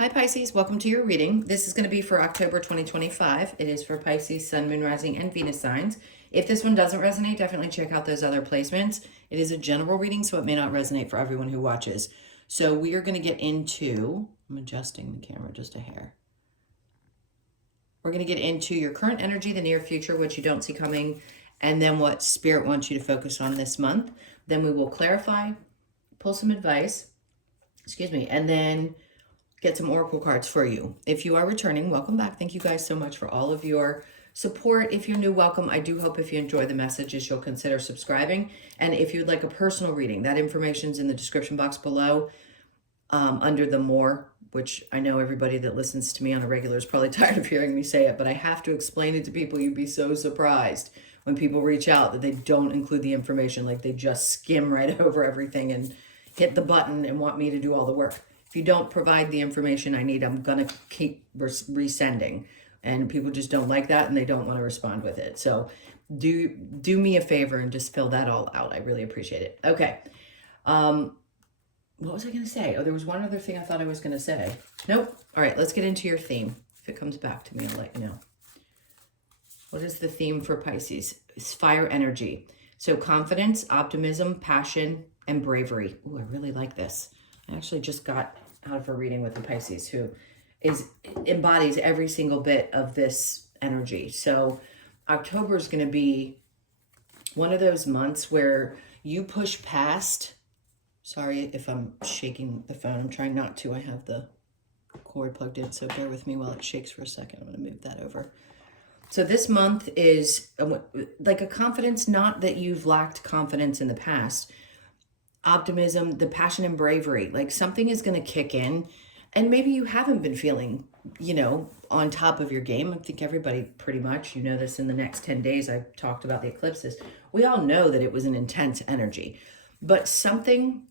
Hi Pisces, welcome to your reading. This is going to be for October 2025. It is for Pisces, Sun, Moon, Rising, and Venus signs. If this one doesn't resonate, definitely check out those other placements. It is a general reading, so it may not resonate for everyone who watches. So we are going to get into, I'm adjusting the camera just a hair. We're going to get into your current energy, the near future, what you don't see coming, and then what Spirit wants you to focus on this month. Then we will clarify, pull some advice, and then get some oracle cards for you. If you are returning, welcome back. Thank you guys so much for all of your support. If you're new, welcome. I do hope if you enjoy the messages, you'll consider subscribing. And if you'd like a personal reading, that information's in the description box below, under the more, which I know everybody that listens to me on a regular is probably tired of hearing me say it, but I have to explain it to people. You'd be so surprised when people reach out that they don't include the information, like they just skim right over everything and hit the button and want me to do all the work. If you don't provide the information I need, I'm going to keep resending. And people just don't like that and they don't want to respond with it. So do me a favor and just fill that all out. I really appreciate it. Okay. What was I going to say? Oh, there was one other thing I thought I was going to say. Nope. All right, let's get into your theme. If it comes back to me, I'll let you know. What is the theme for Pisces? It's fire energy. So confidence, optimism, passion, and bravery. Ooh, I really like this. I actually just got out of a reading with the Pisces who embodies every single bit of this energy. So October is going to be one of those months where you push past. Sorry if I'm shaking the phone. I'm trying not to. I have the cord plugged in, so bear with me while it shakes for a second. I'm going to move that over. So this month is like a confidence, not that you've lacked confidence in the past. Optimism, the passion and bravery, like something is going to kick in, and maybe you haven't been feeling, on top of your game. I think everybody pretty much, this in the next 10 days, I talked about the eclipses. We all know that it was an intense energy, but something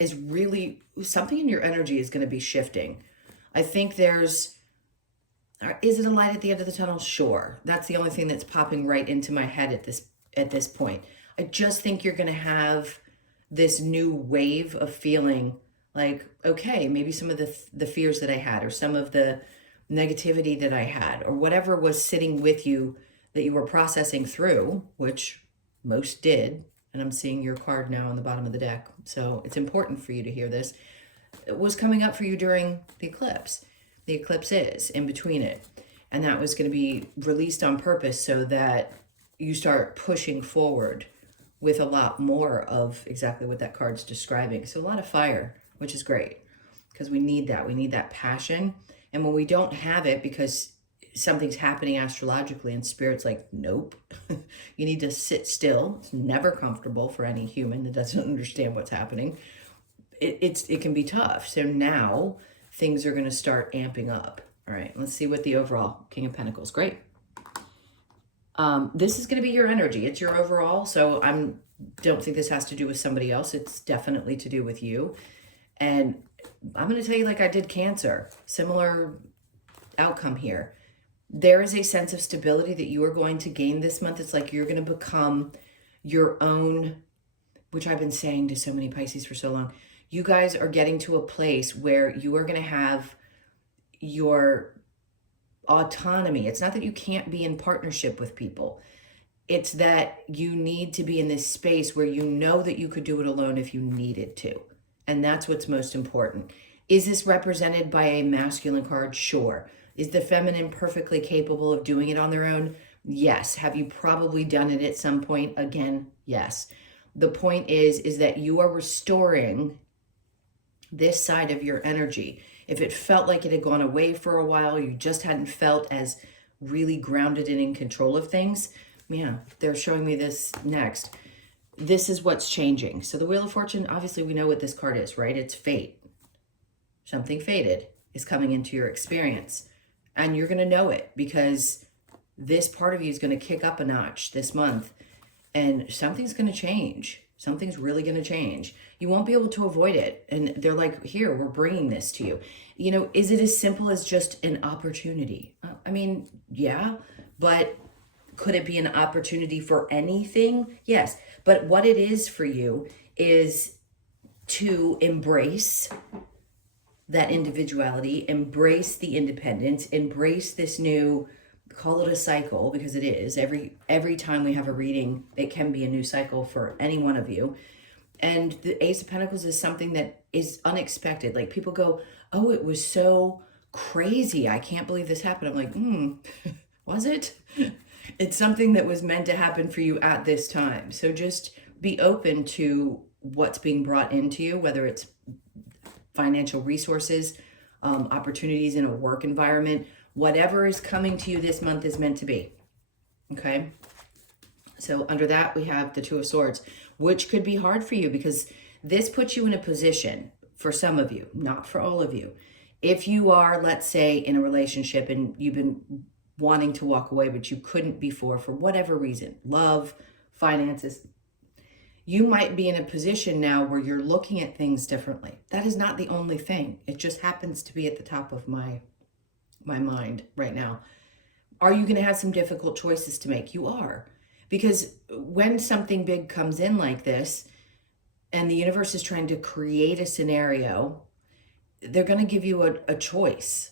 in your energy is going to be shifting. I think is it a light at the end of the tunnel? Sure. That's the only thing that's popping right into my head at this point. I just think you're going to have this new wave of feeling like, okay, maybe some of the fears that I had, or some of the negativity that I had, or whatever was sitting with you that you were processing through, which most did. And I'm seeing your card now on the bottom of the deck. So it's important for you to hear this. It was coming up for you during the eclipse. The eclipse is in between it. And that was going to be released on purpose so that you start pushing forward with a lot more of exactly what that card's describing. So a lot of fire, which is great, because we need that. We need that passion. And when we don't have it because something's happening astrologically and Spirit's like, nope, you need to sit still. It's never comfortable for any human that doesn't understand what's happening. It can be tough. So now things are going to start amping up. All right, let's see what the overall King of Pentacles. Great. This is going to be your energy. It's your overall. So don't think this has to do with somebody else. It's definitely to do with you. And I'm going to tell you, like I did Cancer, similar outcome here. There is a sense of stability that you are going to gain this month. It's like you're going to become your own, which I've been saying to so many Pisces for so long. You guys are getting to a place where you are going to have your autonomy. It's not that you can't be in partnership with people. It's that you need to be in this space where you know that you could do it alone if you needed to. And that's what's most important. Is this represented by a masculine card? Sure. Is the feminine perfectly capable of doing it on their own? Yes. Have you probably done it at some point? Again, yes. The point is that you are restoring this side of your energy. If it felt like it had gone away for a while, you just hadn't felt as really grounded and in control of things. Yeah, they're showing me this next. This is what's changing. So the Wheel of Fortune, obviously we know what this card is, right? It's fate. Something fated is coming into your experience. And you're going to know it because this part of you is going to kick up a notch this month. And something's going to change. Something's really going to change. You won't be able to avoid it. And they're like, here, we're bringing this to you. Is it as simple as just an opportunity? I mean, yeah, but could it be an opportunity for anything? Yes. But what it is for you is to embrace that individuality, embrace the independence, embrace this new, call it a cycle, because it is. Every time we have a reading, it can be a new cycle for any one of you. And the Ace of Pentacles is something that is unexpected. Like people go, oh, it was so crazy. I can't believe this happened. I'm like, was it? It's something that was meant to happen for you at this time. So just be open to what's being brought into you, whether it's financial resources, opportunities in a work environment, whatever is coming to you this month is meant to be. Okay. So under that, we have the Two of Swords, which could be hard for you because this puts you in a position, for some of you, not for all of you. If you are, let's say, in a relationship and you've been wanting to walk away, but you couldn't before for whatever reason, love, finances, you might be in a position now where you're looking at things differently. That is not the only thing. It just happens to be at the top of my mind right now. Are you going to have some difficult choices to make? You are. Because when something big comes in like this and the universe is trying to create a scenario, they're going to give you a choice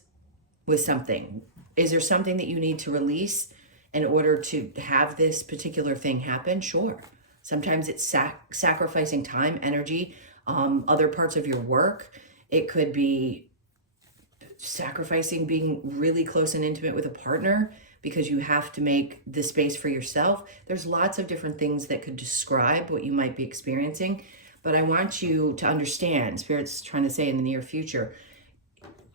with something. Is there something that you need to release in order to have this particular thing happen? Sure. Sometimes it's sacrificing time, energy, other parts of your work. It could be sacrificing being really close and intimate with a partner because you have to make the space for yourself. There's lots of different things that could describe what you might be experiencing. But I want you to understand, Spirit's trying to say in the near future,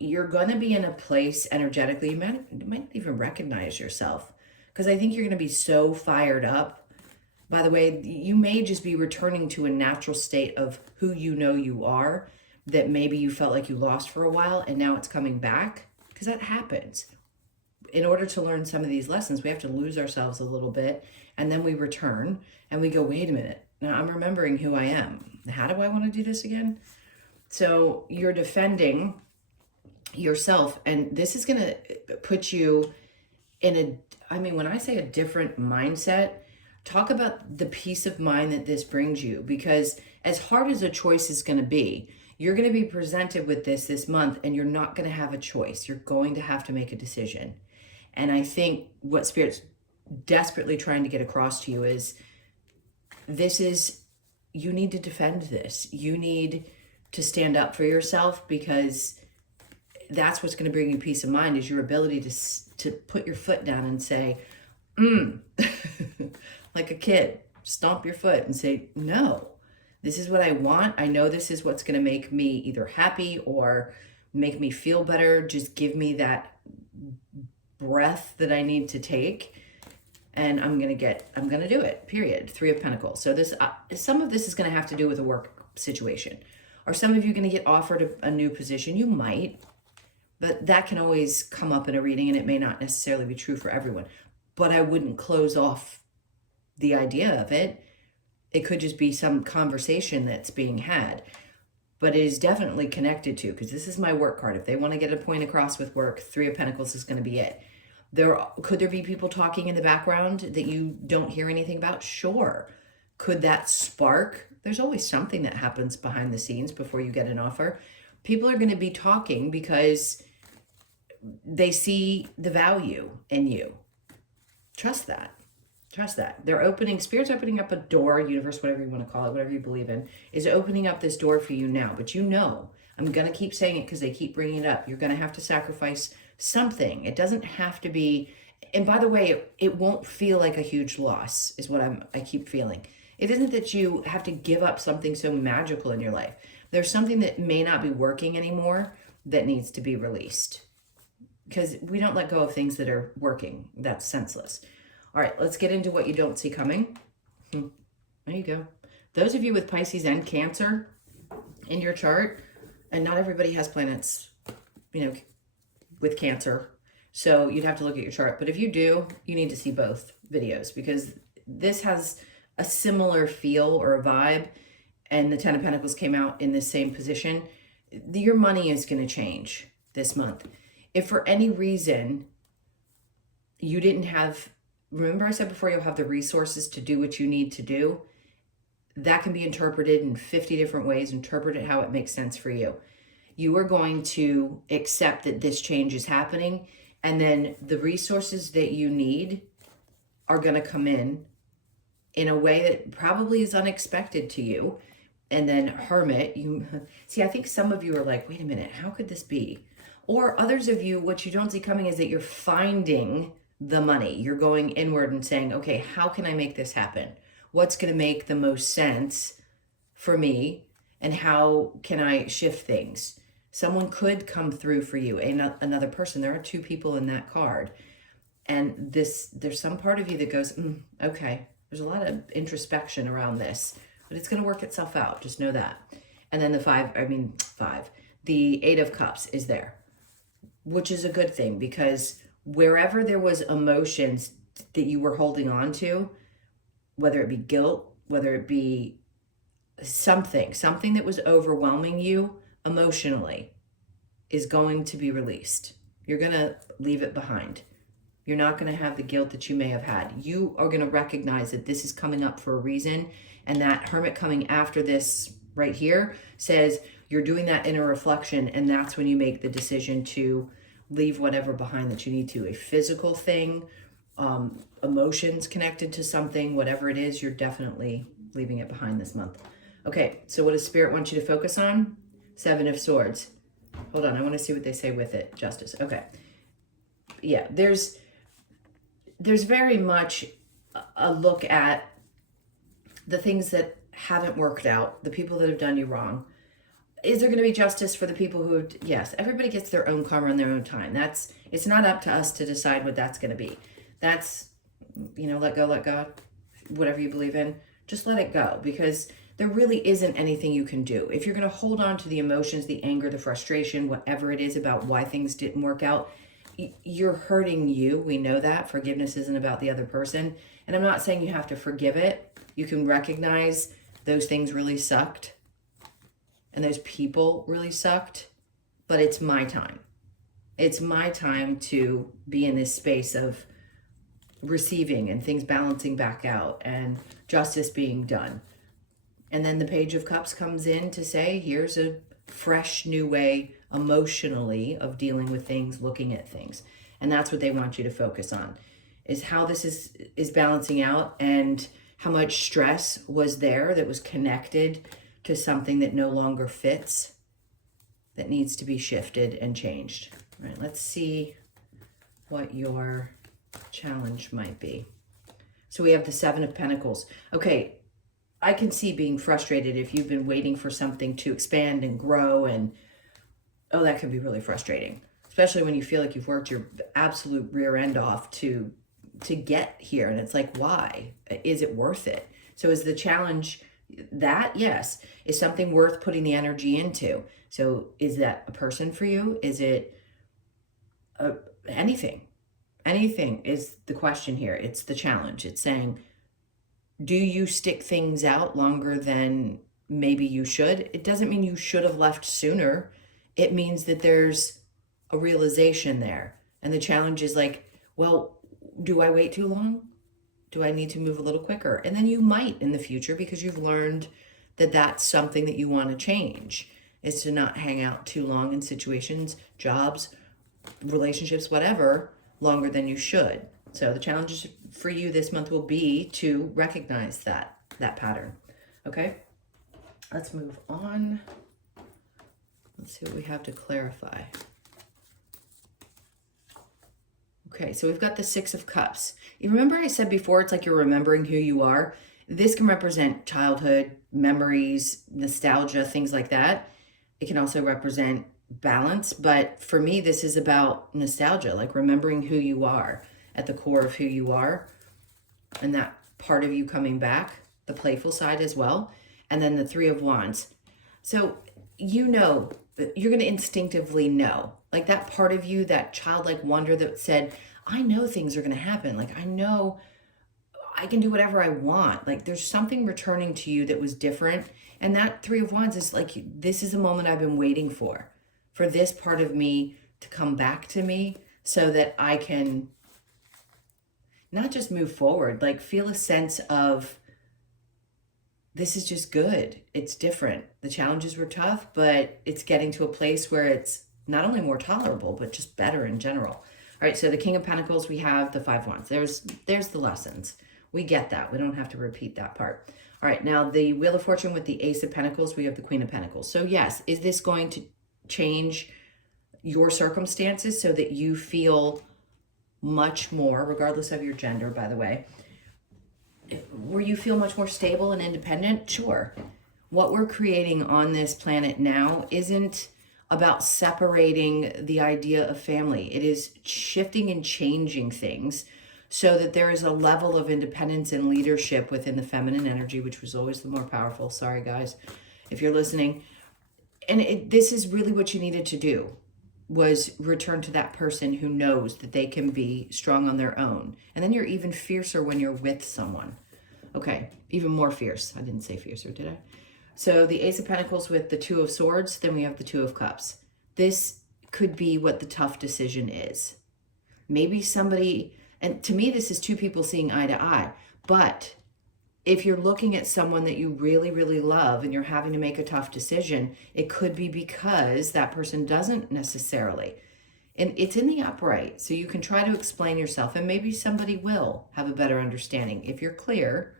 you're going to be in a place energetically, you might even recognize yourself. Because I think you're going to be so fired up. By the way, you may just be returning to a natural state of who you know you are, that maybe you felt like you lost for a while and now it's coming back, because that happens. In order to learn some of these lessons, we have to lose ourselves a little bit, and then we return and we go, wait a minute, now I'm remembering who I am. How do I want to do this again? So you're defending yourself, and this is going to put you in when I say a different mindset, talk about the peace of mind that this brings you, because as hard as a choice is going to be, you're going to be presented with this month, and you're not going to have a choice. You're going to have to make a decision. And I think what Spirit's desperately trying to get across to you is you need to defend this. You need to stand up for yourself, because that's what's going to bring you peace of mind, is your ability to put your foot down and say, like a kid, stomp your foot and say, no, this is what I want. I know this is what's going to make me either happy or make me feel better. Just give me that breath that I need to take, and I'm going to do it, period. Three of Pentacles. So some of this is going to have to do with a work situation. Are some of you going to get offered a new position? You might, but that can always come up in a reading, and it may not necessarily be true for everyone. But I wouldn't close off the idea of it. It could just be some conversation that's being had, but it is definitely connected to, because this is my work card. If they want to get a point across with work, Three of Pentacles is going to be it. Could there be people talking in the background that you don't hear anything about? Sure. Could that spark? There's always something that happens behind the scenes before you get an offer. People are going to be talking because they see the value in you. Trust that. Trust that. Spirit's opening up a door, universe, whatever you want to call it, whatever you believe in, is opening up this door for you now. But I'm going to keep saying it because they keep bringing it up. You're going to have to sacrifice something. It doesn't have to be, and by the way, it won't feel like a huge loss, is what I keep feeling. It isn't that you have to give up something so magical in your life. There's something that may not be working anymore that needs to be released, because we don't let go of things that are working. That's senseless. All right, let's get into what you don't see coming. There you go. Those of you with Pisces and Cancer in your chart, and not everybody has planets, with Cancer. So you'd have to look at your chart. But if you do, you need to see both videos, because this has a similar feel or a vibe, and the Ten of Pentacles came out in the same position. Your money is going to change this month. If for any reason you didn't have, remember I said before, you'll have the resources to do what you need to do. That can be interpreted in 50 different ways. Interpret it how it makes sense for you. You are going to accept that this change is happening, and then the resources that you need are going to come in a way that probably is unexpected to you. And then Hermit, you see, I think some of you are like, wait a minute, how could this be? Or others of you, what you don't see coming is that you're finding the money. You're going inward and saying, okay, how can I make this happen? What's going to make the most sense for me? And how can I shift things? Someone could come through for you, another person. There are two people in that card. And there's some part of you that goes, okay, there's a lot of introspection around this, but it's going to work itself out. Just know that. And then the Eight of Cups is there, which is a good thing, because wherever there was emotions that you were holding on to, whether it be guilt, whether it be something that was overwhelming you emotionally, is going to be released. You're going to leave it behind. You're not going to have the guilt that you may have had. You are going to recognize that this is coming up for a reason. And that Hermit coming after this right here says you're doing that inner reflection. And that's when you make the decision to leave whatever behind that you need to. A physical thing, emotions connected to something, whatever it is, you're definitely leaving it behind this month. Okay, so what does Spirit want you to focus on? Seven of Swords. Hold on, I want to see what they say with it. Justice. Okay. Yeah, there's very much a look at the things that haven't worked out, the people that have done you wrong. Is there going to be justice for the people who have, yes, everybody gets their own karma in their own time. It's not up to us to decide what that's going to be. That's, let go, let God, whatever you believe in, just let it go, because there really isn't anything you can do. If you're going to hold on to the emotions, the anger, the frustration, whatever it is about why things didn't work out, you're hurting you. We know that. Forgiveness isn't about the other person. And I'm not saying you have to forgive it. You can recognize those things really sucked and those people really sucked, but it's my time. It's my time to be in this space of receiving and things balancing back out and justice being done. And then the Page of Cups comes in to say, here's a fresh new way emotionally of dealing with things, looking at things. And that's what they want you to focus on, is how this is balancing out, and how much stress was there that was connected to something that no longer fits, that needs to be shifted and changed. All right, let's see what your challenge might be. So we have the Seven of Pentacles. Okay, I can see being frustrated if you've been waiting for something to expand and grow, and that can be really frustrating, especially when you feel like you've worked your absolute rear end off to get here. And it's like, why? Is it worth it? So is the challenge that? Yes. Is something worth putting the energy into? So is that a person for you? Is it anything? Anything is the question here. It's the challenge. It's saying, do you stick things out longer than maybe you should? It doesn't mean you should have left sooner. It means that there's a realization there. And the challenge is like, well, do I wait too long? Do I need to move a little quicker? And then you might in the future, because you've learned that that's something that you want to change, is to not hang out too long in situations, jobs, relationships, whatever, longer than you should. So the challenge for you this month will be to recognize that pattern. Okay, let's move on. Let's see what we have to clarify. Okay, so we've got the Six of Cups. You remember I said before, it's like you're remembering who you are. This can represent childhood, memories, nostalgia, things like that. It can also represent balance, but for me, this is about nostalgia, like remembering who you are, at the core of who you are, and that part of you coming back, the playful side as well. And then the Three of Wands. So you're going to instinctively know, like that part of you, that childlike wonder that said, I know things are going to happen. Like, I know I can do whatever I want. Like, there's something returning to you that was different. And that Three of Wands is like, this is a moment I've been waiting for this part of me to come back to me, so that I can not just move forward, like feel a sense of this is just good. It's different. The challenges were tough, but it's getting to a place where it's not only more tolerable, but just better in general. All right, so the King of Pentacles, we have the Five Wands. There's the lessons. We get that. We don't have to repeat that part. All right, now the Wheel of Fortune with the Ace of Pentacles, we have the Queen of Pentacles. So yes, is this going to change your circumstances so that you feel much more, regardless of your gender, by the way, where you feel much more stable and independent? Sure. What we're creating on this planet now isn't about separating the idea of family. It is shifting and changing things so that there is a level of independence and leadership within the feminine energy, which was always the more powerful. Sorry, guys, if you're listening. And this is really what you needed to do, was return to that person who knows that they can be strong on their own. And then you're even fiercer when you're with someone. Okay, even more fierce. I didn't say fiercer, did I? So the Ace of Pentacles with the Two of Swords, then we have the Two of Cups. This could be what the tough decision is. Maybe somebody, and to me, this is two people seeing eye to eye. But if you're looking at someone that you really, really love and you're having to make a tough decision, it could be because that person doesn't necessarily. And it's in the upright. So you can try to explain yourself, and maybe somebody will have a better understanding if you're clear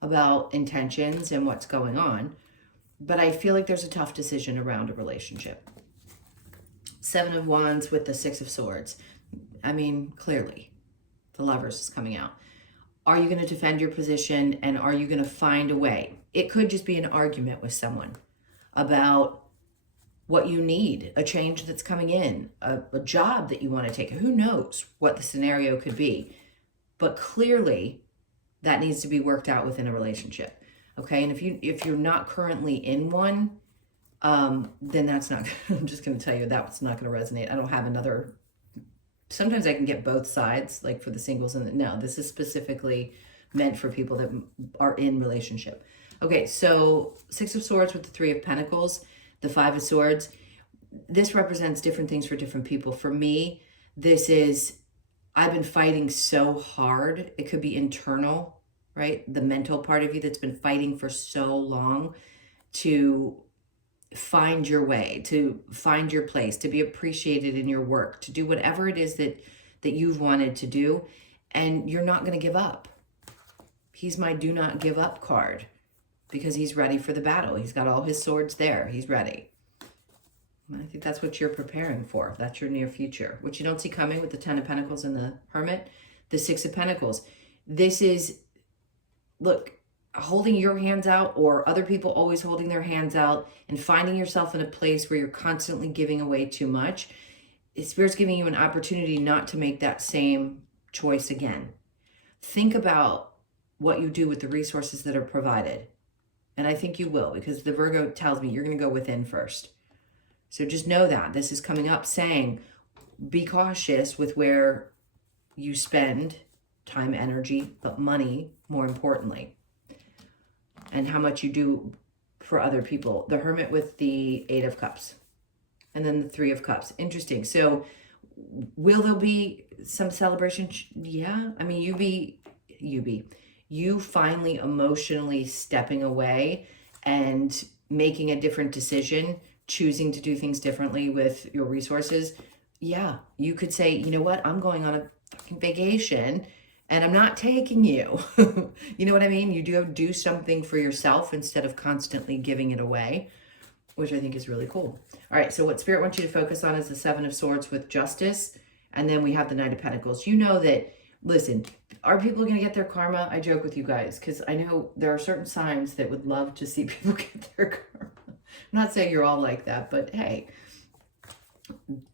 about intentions and what's going on. But I feel like there's a tough decision around a relationship. Seven of Wands with the Six of Swords. I mean, clearly, the Lovers is coming out. Are you going to defend your position, and are you going to find a way? It could just be an argument with someone about what you need, a change that's coming in, a job that you want to take. Who knows what the scenario could be? But clearly, that needs to be worked out within a relationship. Okay, and if you're not currently in one, then that's not, I'm just going to tell you that's not going to resonate. I don't have another. Sometimes I can get both sides, like for the singles, and no, this is specifically meant for people that are in relationship. Okay, so Six of Swords with the Three of Pentacles, the Five of Swords. This represents different things for different people. For me, this is, I've been fighting so hard. It could be internal, right? The mental part of you that's been fighting for so long to find your way, to find your place, to be appreciated in your work, to do whatever it is that you've wanted to do, and you're not going to give up. He's my do not give up card because he's ready for the battle. He's got all his swords there. He's ready. And I think that's what you're preparing for. That's your near future, which you don't see coming with the Ten of Pentacles and the Hermit. The Six of Pentacles. This is, look, holding your hands out, or other people always holding their hands out, and finding yourself in a place where you're constantly giving away too much. Spirit's giving you an opportunity not to make that same choice again. Think about what you do with the resources that are provided. And I think you will, because the Virgo tells me you're going to go within first. So just know that this is coming up saying, be cautious with where you spend time, energy, but money more importantly, and how much you do for other people. The Hermit with the Eight of Cups, and then the Three of Cups. Interesting. So will there be some celebration? Yeah. I mean, you finally emotionally stepping away and making a different decision, choosing to do things differently with your resources. Yeah. You could say, you know what? I'm going on a fucking vacation and I'm not taking you. You know what I mean? You do something for yourself instead of constantly giving it away, which I think is really cool. All right, so what Spirit wants you to focus on is the Seven of Swords with Justice, and then we have the Knight of Pentacles. You know that, listen, are people going to get their karma? I joke with you guys, because I know there are certain signs that would love to see people get their karma. I'm not saying you're all like that, but hey,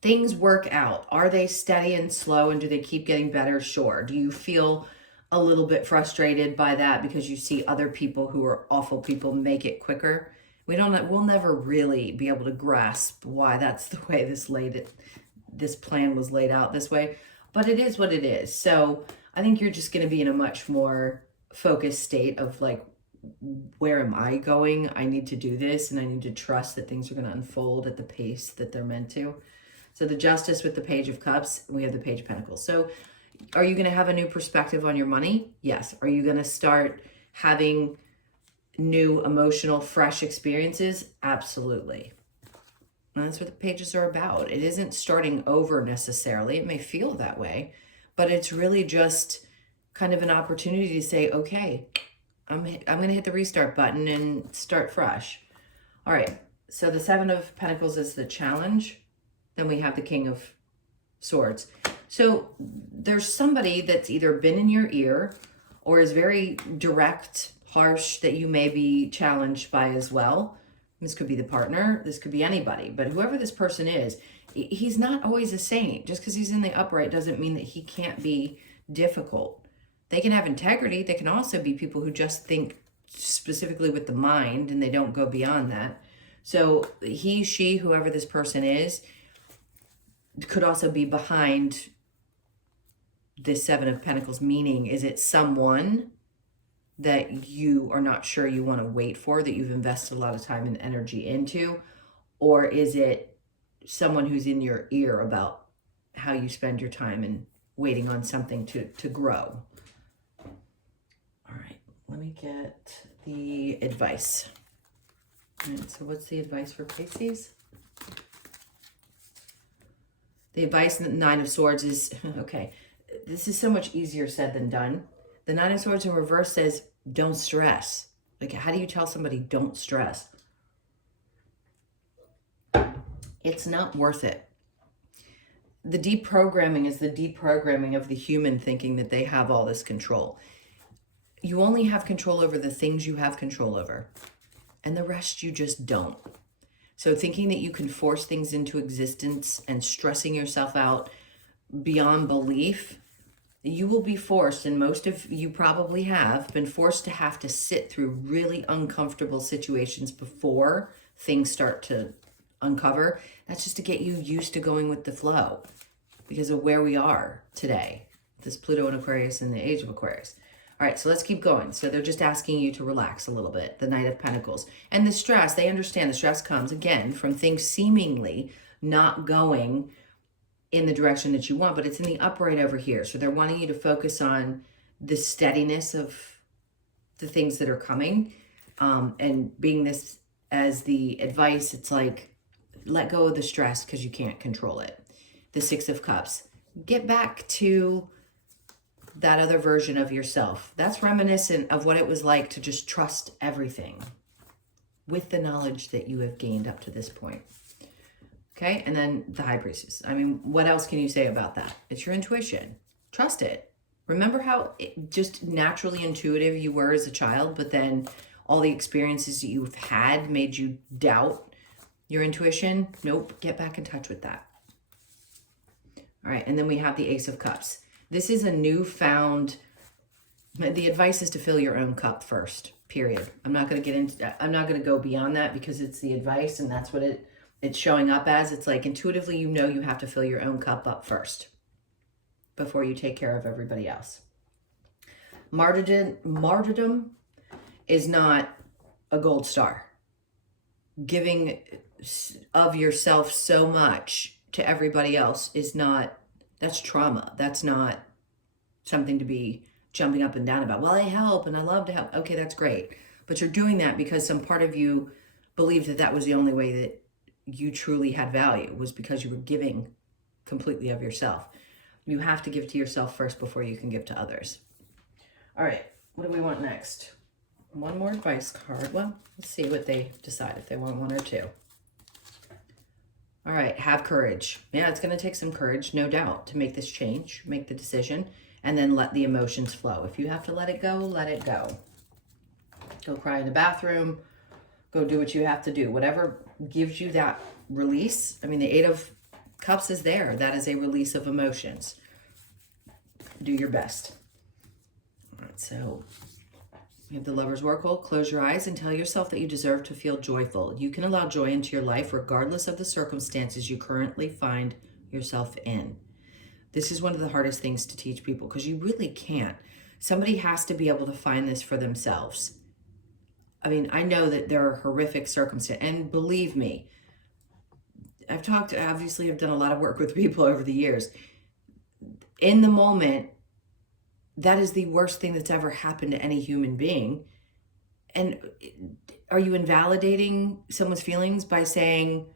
things work out. Are they steady and slow, and do they keep getting better? Sure. Do you feel a little bit frustrated by that because you see other people who are awful people make it quicker? We'll never really be able to grasp why that's the way this plan was laid out this way, but it is what it is. So I think you're just going to be in a much more focused state of like, where am I going? I need to do this, and I need to trust that things are going to unfold at the pace that they're meant to. So the Justice with the Page of Cups, and we have the Page of Pentacles. So are you going to have a new perspective on your money? Yes. Are you going to start having new emotional, fresh experiences? Absolutely. And that's what the pages are about. It isn't starting over necessarily. It may feel that way, but it's really just kind of an opportunity to say, okay, I'm going to hit the restart button and start fresh. All right. So the Seven of Pentacles is the challenge. Then we have the King of Swords. So there's somebody that's either been in your ear or is very direct, harsh, that you may be challenged by as well. This could be the partner. This could be anybody. But whoever this person is, he's not always a saint. Just because he's in the upright doesn't mean that he can't be difficult. They can have integrity. They can also be people who just think specifically with the mind and they don't go beyond that. So he, she, whoever this person is, could also be behind this Seven of Pentacles, meaning is it someone that you are not sure you want to wait for, that you've invested a lot of time and energy into, or is it someone who's in your ear about how you spend your time and waiting on something to grow? All right, let me get the advice. All right, so what's the advice for Pisces? The advice in the Nine of Swords is, okay, this is so much easier said than done. The Nine of Swords in reverse says, don't stress. Like, how do you tell somebody don't stress? It's not worth it. The deprogramming is the deprogramming of the human thinking that they have all this control. You only have control over the things you have control over, and the rest you just don't. So thinking that you can force things into existence and stressing yourself out beyond belief, you will be forced, and most of you probably have been forced to have to sit through really uncomfortable situations before things start to uncover. That's just to get you used to going with the flow because of where we are today. This Pluto in Aquarius and the age of Aquarius. All right, so let's keep going. So they're just asking you to relax a little bit, the Knight of Pentacles. And the stress, they understand the stress comes, again, from things seemingly not going in the direction that you want, but it's in the upright over here. So they're wanting you to focus on the steadiness of the things that are coming. And being this as the advice, it's like, let go of the stress because you can't control it. The Six of Cups. Get back to that other version of yourself. That's reminiscent of what it was like to just trust everything with the knowledge that you have gained up to this point. Okay, and then the High Priestess. I mean, what else can you say about that? It's your intuition. Trust it. Remember how just naturally intuitive you were as a child, but then all the experiences that you've had made you doubt your intuition? Nope, get back in touch with that. All right, and then we have the Ace of Cups. This is a newfound, the advice is to fill your own cup first, period. I'm not going to go beyond that because it's the advice and that's what it's showing up as. It's like intuitively, you know, you have to fill your own cup up first before you take care of everybody else. Martyrdom is not a gold star. Giving of yourself so much to everybody else is not, that's trauma. That's not something to be jumping up and down about. Well, I help and I love to help. Okay, that's great. But you're doing that because some part of you believed that that was the only way that you truly had value, was because you were giving completely of yourself. You have to give to yourself first before you can give to others. All right, what do we want next? One more advice card. Well, let's see what they decide, if they want one or two. All right, have courage. Yeah, it's going to take some courage, no doubt, to make this change, make the decision, and then let the emotions flow. If you have to let it go, let it go. Go cry in the bathroom. Go do what you have to do. Whatever gives you that release. I mean, the Eight of Cups is there. That is a release of emotions. Do your best. All right, so you have the Lover's Oracle. Close your eyes and tell yourself that you deserve to feel joyful. You can allow joy into your life regardless of the circumstances you currently find yourself in. This is one of the hardest things to teach people because you really can't. Somebody has to be able to find this for themselves. I mean, I know that there are horrific circumstances, and believe me, I've done a lot of work with people over the years. In the moment, that is the worst thing that's ever happened to any human being. And are you invalidating someone's feelings by saying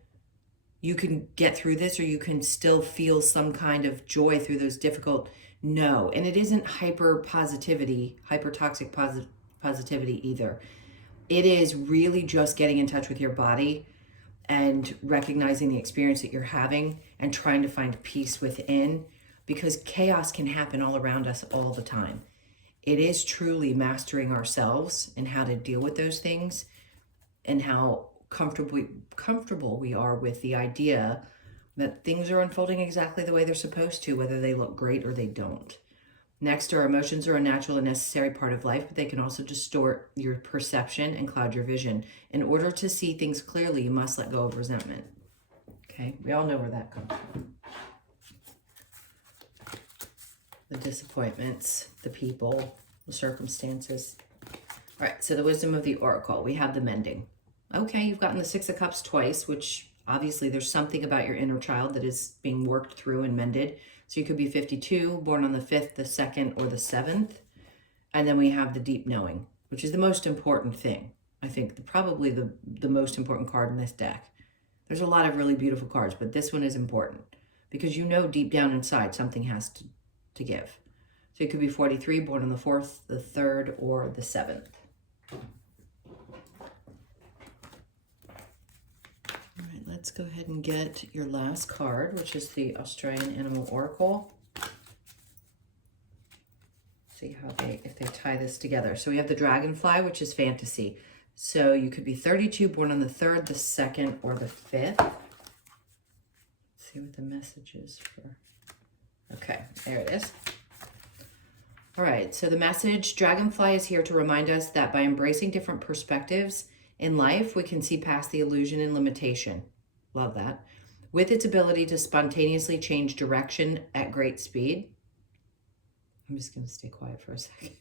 you can get through this, or you can still feel some kind of joy through those difficult? No. And it isn't hyper toxic positivity either. It is really just getting in touch with your body and recognizing the experience that you're having and trying to find peace within, because chaos can happen all around us all the time. It is truly mastering ourselves and how to deal with those things, and how comfortable we are with the idea that things are unfolding exactly the way they're supposed to, whether they look great or they don't. Next, our emotions are a natural and necessary part of life, but they can also distort your perception and cloud your vision. In order to see things clearly, you must let go of resentment. Okay, we all know where that comes from. The disappointments, the people, the circumstances. All right, so the wisdom of the oracle. We have the mending. Okay, you've gotten the Six of Cups twice, which obviously there's something about your inner child that is being worked through and mended. So you could be 52, born on the 5th, the 2nd, or the 7th. And then we have the deep knowing, which is the most important thing. I think probably the most important card in this deck. There's a lot of really beautiful cards, but this one is important because you know deep down inside something has to give. So you could be 43, born on the 4th, the 3rd, or the 7th. All right, let's go ahead and get your last card, which is the Australian Animal Oracle. See how if they tie this together. So we have the dragonfly, which is fantasy. So you could be 32, born on the 3rd, the 2nd, or the 5th. Let's see what the message is for. Okay, there it is. All right, so the message, dragonfly is here to remind us that by embracing different perspectives in life, we can see past the illusion and limitation. Love that. With its ability to spontaneously change direction at great speed. I'm just going to stay quiet for a second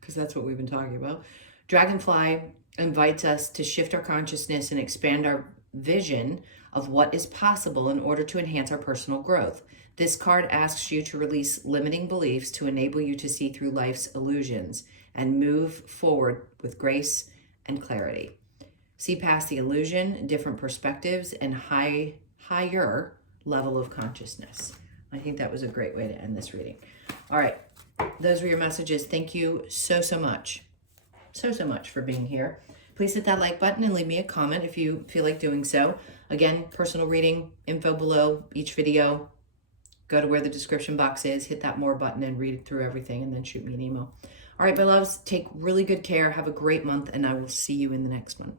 because that's what we've been talking about. Dragonfly invites us to shift our consciousness and expand our vision of what is possible in order to enhance our personal growth. This card asks you to release limiting beliefs to enable you to see through life's illusions and move forward with grace and clarity. See past the illusion, different perspectives, and higher level of consciousness. I think that was a great way to end this reading. All right, those were your messages. Thank you so much. So much for being here. Please hit that like button and leave me a comment if you feel like doing so. Again, personal reading, info below each video. Go to where the description box is, hit that more button and read through everything, and then shoot me an email. All right, my loves, take really good care. Have a great month, and I will see you in the next one.